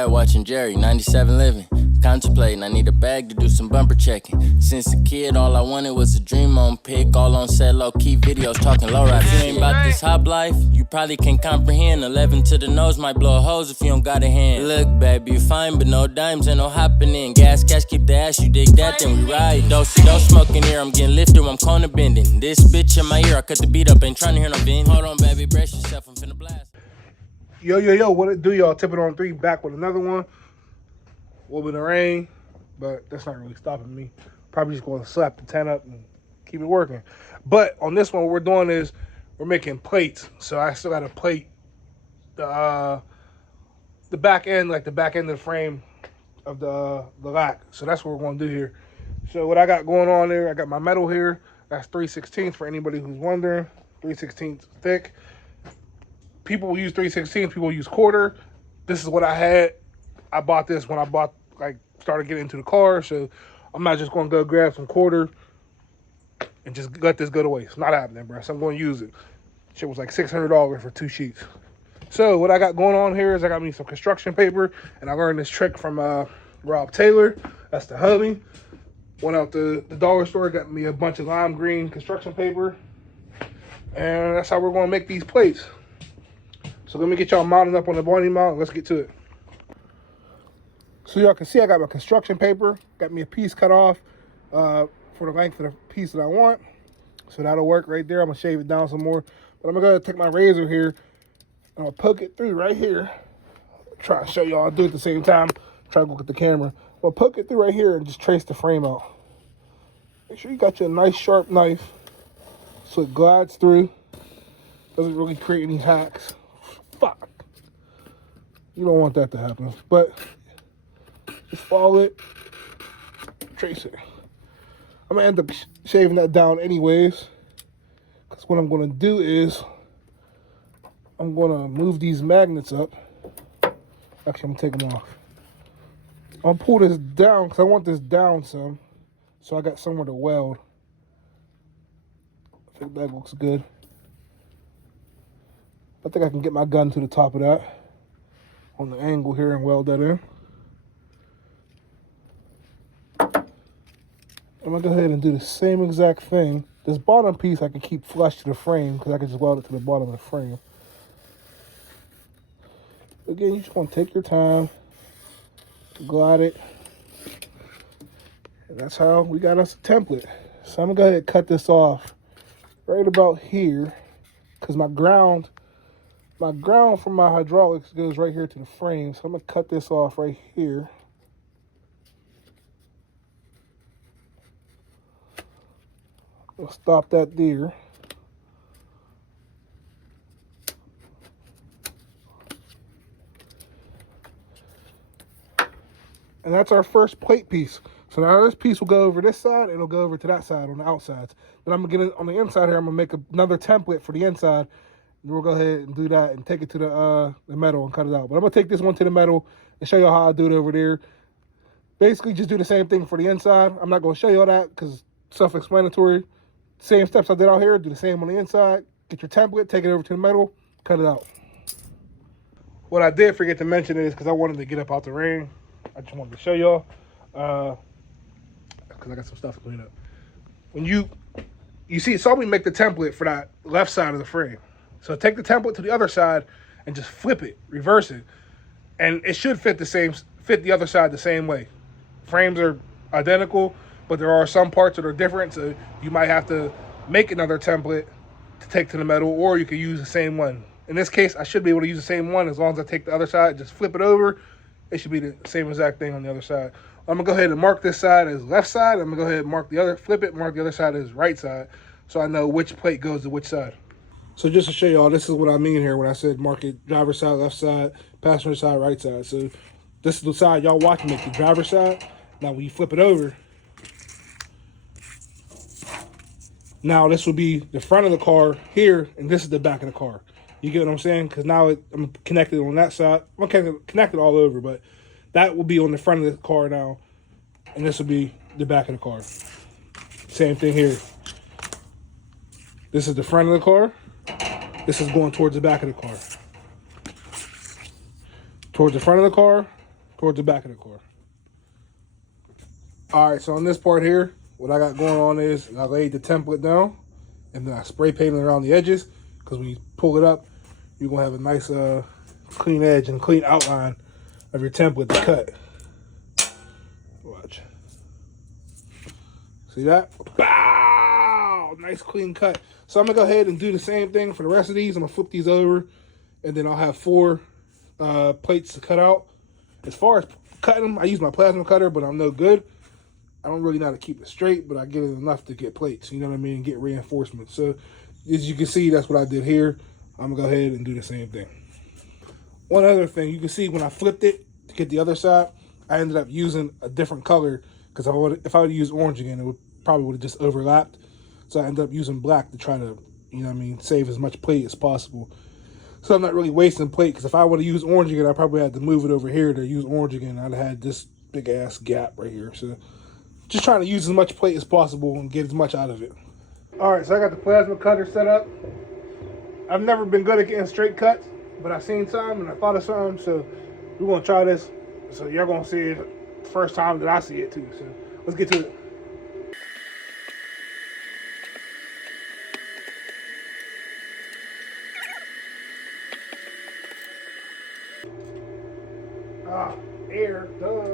dad watching Jerry, 97 living. Contemplating, I need a bag to do some bumper checking. Since a kid, all I wanted was a dream on pick. All on set, low-key videos, talking lowriders. If you ain't about this hop life, you probably can't comprehend. 11 to the nose might blow a hose if you don't got a hand. Look, baby, you fine, but no dimes and no hopping in. Gas, cash, keep the ass, you dig that, then we ride. Don't smoke in here, I'm getting lifted, I'm corner bending. This bitch in my ear, I cut the beat up, ain't trying to hear no vent. Hold on, baby, brace yourself, I'm finna blast. Yo, what it do, y'all? Tip it on 3, back with another one. A little bit of rain, but that's not really stopping me. Probably just going to slap the tent up and keep it working. But on this one, what we're doing is we're making plates. So I still got to plate the back end, like the back end of the frame of the rack. So that's what we're going to do here. So what I got going on there, I got my metal here. That's 3/16 for anybody who's wondering. 3/16 thick. People will use 3/16, people will use quarter. This is what I had. I bought this when I started getting into the car, so I'm not just going to go grab some quarter and just let this go to waste. It's not happening, bro. So I'm going to use it. Shit was like $600 for 2 sheets. So what I got going on here is I got me some construction paper, and I learned this trick from Rob Taylor. That's the homie. Went out to the dollar store, got me a bunch of lime green construction paper, and that's how we're going to make these plates. So let me get y'all mounted up on the body mount. Let's get to it. So y'all can see I got my construction paper. Got me a piece cut off for the length of the piece that I want. So that'll work right there. I'm going to shave it down some more. But I'm going to take my razor here. And I'm going to poke it through right here. Try to show y'all. I'll do it at the same time. Try to look at the camera. I'm going to poke it through right here and just trace the frame out. Make sure you got your nice sharp knife so it glides through. Doesn't really create any hacks. Fuck. You don't want that to happen. But just follow it. Trace it. I'm going to end up shaving that down anyways. Because what I'm going to do is I'm going to move these magnets up. Actually, I'm going to take them off. I'm going to pull this down because I want this down some. So I got somewhere to weld. I think that looks good. I think I can get my gun to the top of that on the angle here and weld that in. I'm going to go ahead and do the same exact thing. This bottom piece I can keep flush to the frame because I can just weld it to the bottom of the frame. Again, you just want to take your time, glide it. And that's how we got us a template. So I'm going to go ahead and cut this off right about here because my ground from my hydraulics goes right here to the frame. So I'm going to cut this off right here. I'll stop that there. And that's our first plate piece. So now this piece will go over this side, and it'll go over to that side on the outsides. Then I'm going to get it on the inside here. I'm going to make another template for the inside. And we'll go ahead and do that and take it to the metal and cut it out. But I'm going to take this one to the metal and show you how I do it over there. Basically, just do the same thing for the inside. I'm not going to show you all that because it's self-explanatory. Same steps I did out here, do the same on the inside. Get your template, take it over to the metal, cut it out. What I did forget to mention is, because I wanted to get up out the rain, I just wanted to show y'all, because I got some stuff to clean up. When you see, saw me make the template for that left side of the frame. So take the template to the other side and just flip it, reverse it. And it should fit the other side the same way. Frames are identical, but there are some parts that are different, so you might have to make another template to take to the metal, or you could use the same one. In this case, I should be able to use the same one as long as I take the other side, just flip it over. It should be the same exact thing on the other side. I'm going to go ahead and mark this side as left side. I'm going to go ahead and mark the other, flip it, mark the other side as right side, so I know which plate goes to which side. So just to show y'all, this is what I mean here when I said mark it driver's side, left side, passenger side, right side. So this is the side y'all watching make the driver's side. Now when you flip it over, now this will be the front of the car here, and this is the back of the car. You get what I'm saying? Because now I'm connected on that side. I'm connected all over, but that will be on the front of the car now, and this will be the back of the car. Same thing here. This is the front of the car. This is going towards the back of the car. Towards the front of the car, towards the back of the car. All right, so on this part here, what I got going on is I laid the template down, and then I spray painted around the edges, because when you pull it up, you're going to have a nice clean edge and clean outline of your template to cut. Watch. See that? Bow! Nice clean cut. So I'm going to go ahead and do the same thing for the rest of these. I'm going to flip these over, and then I'll have 4 plates to cut out. As far as cutting them, I use my plasma cutter, but I'm no good. I don't really know how to keep it straight, but I get it enough to get plates, you know what I mean, get reinforcements. So as you can see, that's what I did here. I'm gonna go ahead and do the same thing. One other thing, you can see when I flipped it to get the other side, I ended up using a different color, because if I would use orange again, it probably would have just overlapped. So I ended up using black to try to, you know what I mean, save as much plate as possible. So I'm not really wasting plate, because if I would have used orange again, I probably had to move it over here to use orange again. I'd have had this big ass gap right here. So just trying to use as much plate as possible and get as much out of it. All right, so I got the plasma cutter set up. I've never been good at getting straight cuts, but I seen some and I thought of something, so we're gonna try this. So you're gonna see it the first time that I see it too. So let's get to it. Air, duh.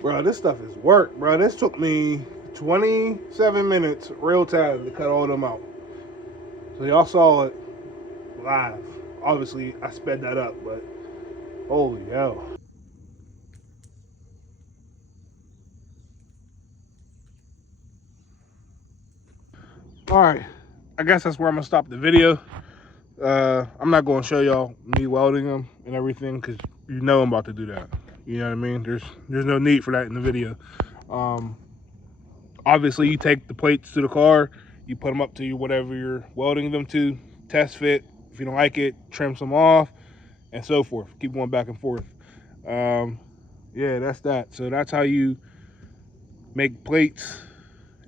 Bro, this stuff is work, bro. This took me 27 minutes real time to cut all them out. So y'all saw it live. Obviously, I sped that up, but holy hell. All right, I guess that's where I'm gonna stop the video. I'm not gonna show y'all me welding them and everything because you know I'm about to do that. You know what I mean? There's no need for that in the video. Obviously, you take the plates to the car, you put them up to whatever you're welding them to, test fit. If you don't like it, trim some off, and so forth. Keep going back and forth. Yeah, that's that. So that's how you make plates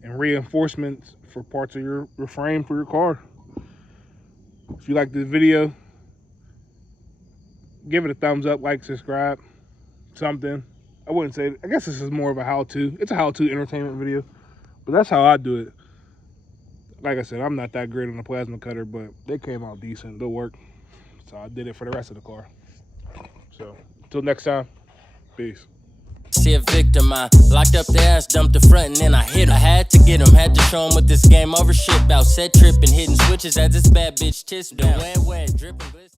and reinforcements for parts of your frame for your car. If you like this video, give it a thumbs up, like, subscribe, something. I wouldn't say, I guess this is more of a how-to. It's a how-to entertainment video, but that's how I do it. Like I said, I'm not that great on the plasma cutter, but they came out decent. They'll work. So I did it for the rest of the car. So until next time, peace. See a victim, I locked up the ass, dumped the front, and then I hit him. I had to get him, had to show him what this game over shit about. Set tripping, hitting switches as this bad bitch tits down. Wet, dripping.